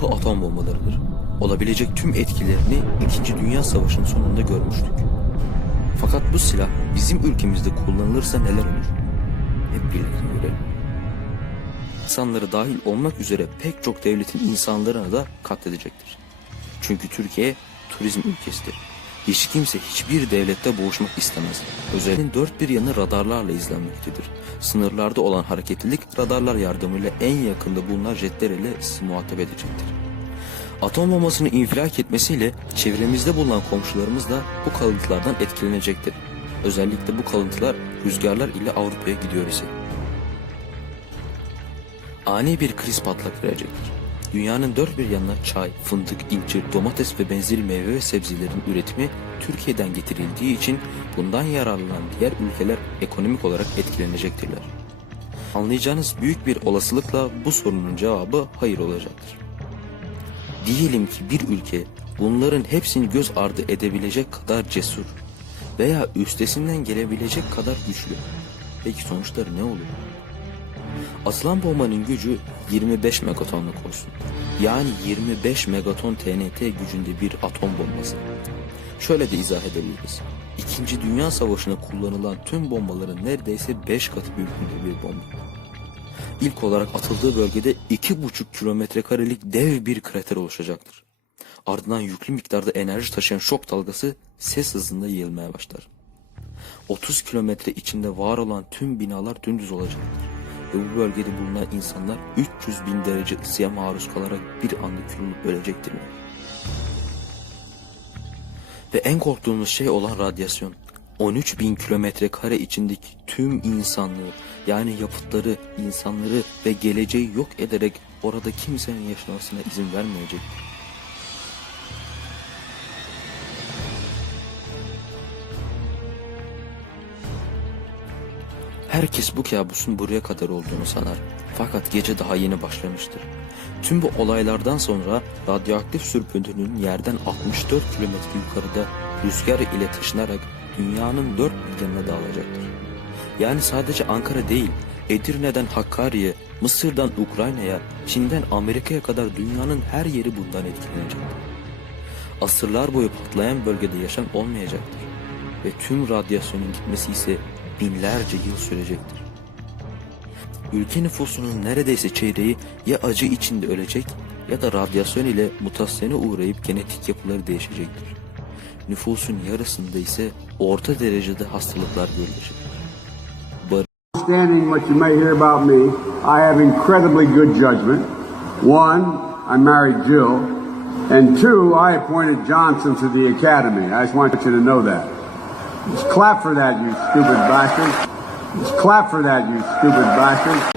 silahı atom bombalarıdır. Olabilecek tüm etkilerini 2. Dünya Savaşı'nın sonunda görmüştük. Fakat bu silah bizim ülkemizde kullanılırsa neler olur? Hep birlikte görelim. İnsanları dahil olmak üzere pek çok devletin insanlarını da katledecektir. Çünkü Türkiye turizm ülkesidir. Hiç kimse hiçbir devlette boğuşmak istemez. Özellikle dört bir yanı radarlarla izlenmektedir. Sınırlarda olan hareketlilik radarlar yardımıyla en yakında bulunan jetler ile muhatap edecektir. Atom bombasını infilak etmesiyle çevremizde bulunan komşularımız da bu kalıntılardan etkilenecektir. Özellikle bu kalıntılar rüzgarlar ile Avrupa'ya gidiyor ise. Ani bir kriz patlak verecektir. Dünyanın dört bir yanına çay, fındık, incir, domates ve benzeri meyve ve sebzelerin üretimi Türkiye'den getirildiği için bundan yararlanan diğer ülkeler ekonomik olarak etkilenecektirler. Anlayacağınız büyük bir olasılıkla bu sorunun cevabı hayır olacaktır. Diyelim ki bir ülke bunların hepsini göz ardı edebilecek kadar cesur veya üstesinden gelebilecek kadar güçlü. Peki sonuçları ne olur? Atılan bombanın gücü 25 megatonluk olsun. Yani 25 megaton TNT gücünde bir atom bombası. Şöyle de izah edebiliriz. İkinci Dünya Savaşı'nda kullanılan tüm bombaların neredeyse 5 katı büyüklüğünde bir bomba. İlk olarak atıldığı bölgede 2,5 kilometre karelik dev bir krater oluşacaktır. Ardından yüklü miktarda enerji taşıyan şok dalgası ses hızında yayılmaya başlar. 30 kilometre içinde var olan tüm binalar dümdüz olacaktır. Ve bu bölgede bulunan insanlar 300 bin derece ısıya maruz kalarak bir anda kürünüp ölecektirler. Ve en korktuğumuz şey olan radyasyon. 13 bin kilometre kare içindeki tüm insanlığı yani yapıtları, insanları ve geleceği yok ederek orada kimsenin yaşamasına izin vermeyecektir. Herkes bu kabusun buraya kadar olduğunu sanar. Fakat gece daha yeni başlamıştır. Tüm bu olaylardan sonra radyoaktif sürpüntünün yerden 64 kilometre yukarıda rüzgar ile taşınarak dünyanın dört bir yanına dağılacaktır. Yani sadece Ankara değil, Edirne'den Hakkari'ye, Mısır'dan Ukrayna'ya, Çin'den Amerika'ya kadar dünyanın her yeri bundan etkilenecektir. Asırlar boyu patlayan bölgede yaşam olmayacaktır. Ve tüm radyasyonun gitmesi ise binlerce yıl sürecektir. Ülke nüfusunun neredeyse çeyreği ya acı içinde ölecek ya da radyasyon ile mutasyona uğrayıp genetik yapıları değişecektir. Nüfusun yarısında ise orta derecede hastalıklar görülecek. Understanding what you may hear about me, I have incredibly good judgment. One, I married Jill. And two, I appointed Johnson to the academy. I just want you to know that. Just clap for that, you stupid bastard. Just clap for that, you stupid bastard.